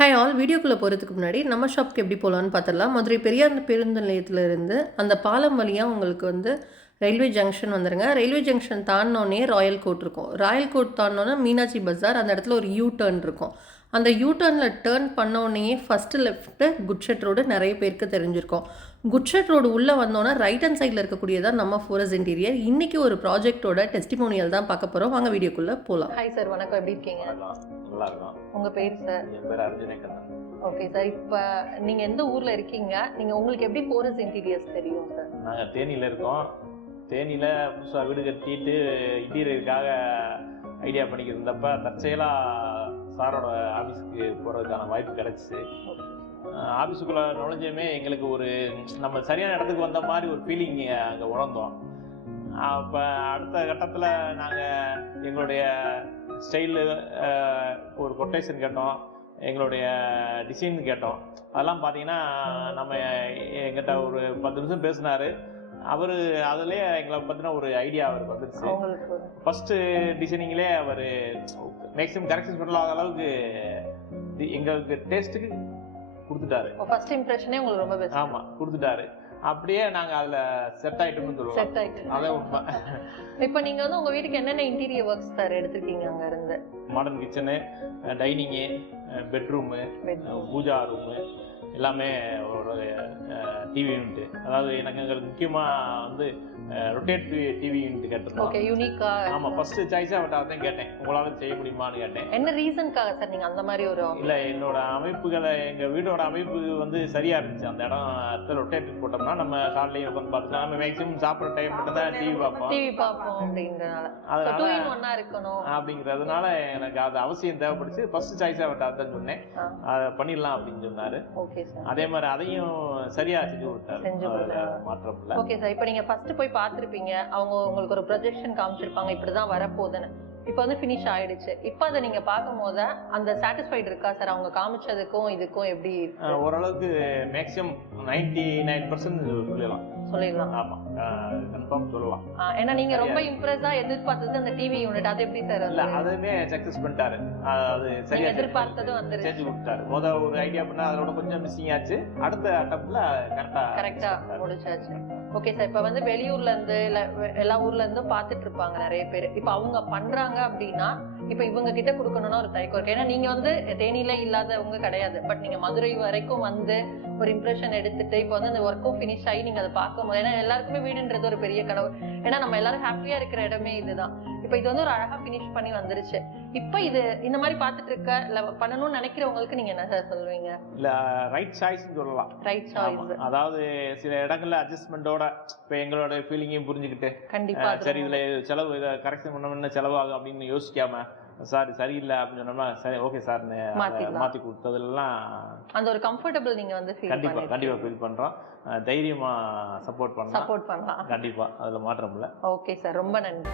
Hi all, வீடியோக்குள்ளே போகிறதுக்கு முன்னாடி நம்ம ஷாப்க்கு எப்படி போகலான்னு பார்த்துடலாம். மதுரை பெரியார் பேருந்து நிலையத்திலிருந்து அந்த பாலம் வழியாக உங்களுக்கு வந்து ரயில்வே ஜங்ஷன் வந்துடுங்க. ரயில்வே ஜங்ஷன் தாண்டினோடனே ராயல் கோட் இருக்கும். ராயல் கோட் தாண்டினோன்னா மீனாட்சி பஜார், அந்த இடத்துல ஒரு யூ டர்ன் இருக்கும். அந்த யூ டர்னில் டேர்ன் பண்ணோடனே ஃபஸ்ட்டு லெஃப்ட்டு குட்ஷெட் ரோடு நிறைய பேருக்கு தெரிஞ்சிருக்கும். குட்ஷெட் ரோடு உள்ளே வந்தோன்னா ரைட் ஹேண்ட் சைடில் இருக்கக்கூடியதான் நம்ம ஃபோரஸ் இன்டீரியர். இன்றைக்கி ஒரு ப்ராஜெக்டோட டெஸ்டிமோனியல் தான் பார்க்க போகிறோம். வாங்க வீடியோக்குள்ளே போகலாம். ஹாய் சார், வணக்கம். எப்படி இருக்கீங்க? நல்லா இருக்கும். உங்கள் பேர் சார்? என் பேர் அர்ஜுனேக்கண்ணன். ஓகே சார், இப்போ நீங்கள் எந்த ஊரில் இருக்கீங்க? உங்களுக்கு எப்படி ஃபோரஸ் இன்டீரியர்ஸ் தெரியும் சார்? நாங்கள் தேனியில் இருக்கோம். தேனியில் புதுசாக வீடு கட்டிட்டு இன்டீரியருக்காக ஐடியா பண்ணிக்கிட்டு இருந்தப்ப தற்செயலாக சாரோட ஆஃபீஸுக்கு போகிறதுக்கான வாய்ப்பு கிடச்சிச்சு. ஆஃபீஸுக்குள்ளே நுழைஞ்சுமே எங்களுக்கு ஒரு நம்ம சரியான இடத்துக்கு வந்த மாதிரி ஒரு ஃபீலிங் அங்கே உணர்ந்தோம். அப்போ அடுத்த கட்டத்தில் நாங்கள் எங்களுடைய ஸ்டைலு ஒரு கொட்டேஷன் கேட்டோம், எங்களுடைய டிசைன் கேட்டோம். அதெல்லாம் பார்த்தீங்கன்னா நம்ம எங்கிட்ட ஒரு 10 நிமிஷம் பேசினார். அவர் அதுலேயே எங்களை பற்றின ஒரு ஐடியா அவருக்கு வந்துருச்சு. ஃபஸ்ட்டு டிசைனிங்லேயே அவர் மேக்ஸிமம் கரெக்ஷன் சொல்லாத அளவுக்கு எங்களுக்கு டேஸ்ட்டுக்கு கொடுத்துட்டாரு. ஃபர்ஸ்ட் இம்ப்ரெஷனே உங்களுக்கு ரொம்ப பெஸ்ட். ஆமாம், கொடுத்துட்டாரு. அப்படியே நாங்கள் அதில் செட் ஆகிட்டோம்னு சொல்லுவோம். அதான் உண்மை. இப்போ நீங்கள் வந்து உங்கள் வீட்டுக்கு என்னென்ன இன்டீரியர் ஒர்க்ஸ் சார் எடுத்துருக்கீங்க? அங்கே இருந்து modern kitchen, dining, bedroom, puja room எல்லாமே ஒரு டிவி யூனிட்டு. அதாவது எங்களுக்கு முக்கியமாக வந்து ரொட்டேட் டிவி யூனிட் கேட்டிருந்தோம். ஓகே, யூனிக்கா. ஆமாம், ஃபர்ஸ்ட் சாய்ஸாக அவர்கிட்ட தான் கேட்டேன், உங்களால் செய்ய முடியுமான்னு கேட்டேன். என்ன ரீசனுக்காக சார் நீங்கள் அந்த மாதிரி ஒரு? இல்லை, என்னோட அமைப்புகளை எங்கள் வீடோட அமைப்பு வந்து சரியாக இருந்துச்சு. அந்த இடத்துல ரொட்டேட் போட்டோம்னா நம்ம காலையிலையும் உட்காந்து பார்த்துக்கலாம். நம்ம மேக்ஸிமம் சாப்பிட்ற டைம் மட்டும் தான் டிவி பார்ப்போம் அப்படிங்கிறதுனால அப்படிங்கிறதுனால எனக்கு அது அவசியம் தேவைப்படுச்சு. ஃபர்ஸ்ட் சாய்ஸாக அவர்கிட்ட அதான் சொன்னேன், அதை பண்ணிடலாம் அப்படின்னு சொன்னார். அதே மாதிரி அதையும் சரியாக செஞ்சு கொடுத்தாரு, மாற்றம் இல்லை. ஓகே சார், இப்போ நீங்கள் ஃபர்ஸ்ட் போய் பார்த்துருப்பீங்க, அவங்க உங்களுக்கு ஒரு ப்ரொஜெக்ஷன் காமிச்சிருப்பாங்க இப்படிதான் வரப்போகுதுன்னு. இப்போ வந்து ஃபினிஷ் ஆயிடுச்சு. இப்போ அதை நீங்க பார்க்கும் போது அந்த சாட்டிஸ்ஃபைட் இருக்கா சார்? அவங்க காமிச்சதுக்கும் இதுக்கும் எப்படி? ஓரளவுக்கு மேக்ஸிமம் 99% சொல்லிடலாம். ஆமா, கன்ஃபார்ம் சொல்லலாம். ஏன்னா நீங்க ரொம்ப இம்ப்ரெஸ்ஸா எதிர்பார்த்தது அந்த டிவி யூனிட், அது எப்படி சார்? இல்ல, அதுமே சக்சஸ் பண்ணிட்டாரு. அது சரியா எதிர்பார்த்தது வந்து செஞ்சு கொடுத்தாரு. ஒரு ஐடியா பண்ணா அதோட கொஞ்சம் மிஸ்ஸிங் ஆச்சு. அடுத்த அட்டம்ப்ட்ல கரெக்டா முடிச்சாச்சு. ஓகே சார், இப்போ வந்து வெளியூர்ல இருந்து எல்லா ஊர்ல இருந்தும் பார்த்துட்டு இருப்பாங்க நிறைய பேர். இப்போ அவங்க பண்றாங்க அப்படின்னா இப்போ இவங்க கிட்ட கொடுக்கணும்னா ஒரு தயக்கம் இருக்கு. ஏன்னா நீங்க வந்து தேனியில இல்லாதவங்க கிடையாது. பட் நீங்க மதுரை வரைக்கும் வந்து ஒரு இம்ப்ரெஷன் எடுத்துட்டு இப்போ வந்து அந்த ஒர்க்கும் ஃபினிஷ் ஆகி நீங்க அதை பார்க்கும்போது, ஏன்னா எல்லாருக்குமே வீடுன்றது ஒரு பெரிய கனவு. ஏன்னா நம்ம எல்லாரும் ஹாப்பியா இருக்கிற இடமே இதுதான். இப்போ இது வந்து ஒரு அழகா ஃபினிஷ் பண்ணி வந்துருச்சு. இப்போ இது இந்த மாதிரி பார்த்துட்டு இருக்க இல்ல பண்ணணும்னு நினைக்கிறவங்களுக்கு நீங்க என்ன சார் சொல்லுவீங்க? இல்ல, ரைட் சாய்ஸ் சொல்லலாம். ரைட் சாய்ஸ், அதாவது சில இடங்கள்ல அட்ஜஸ்ட்மெண்டோட இப்போ எங்களோட ஃபீலிங்கையும் புரிஞ்சுக்கிட்டு கண்டிப்பா சரி இதுல செலவு இதை கரெக்ஷன் பண்ண செலவு ஆகும் அப்படின்னு யோசிக்காம சார் சரியில்லை அப்படின்னு சொன்னோம்னா சரி ஓகே சார் மாற்றி கொடுத்ததுலாம் அந்த ஒரு கம்ஃபர்டபுள் நீங்க வந்து கண்டிப்பா ஃபீல் பண்றோம். தைரியமா சப்போர்ட் பண்ணலாம். கண்டிப்பா, அதுல மாற்றம் இல்லை. ஓகே சார், ரொம்ப நன்றி.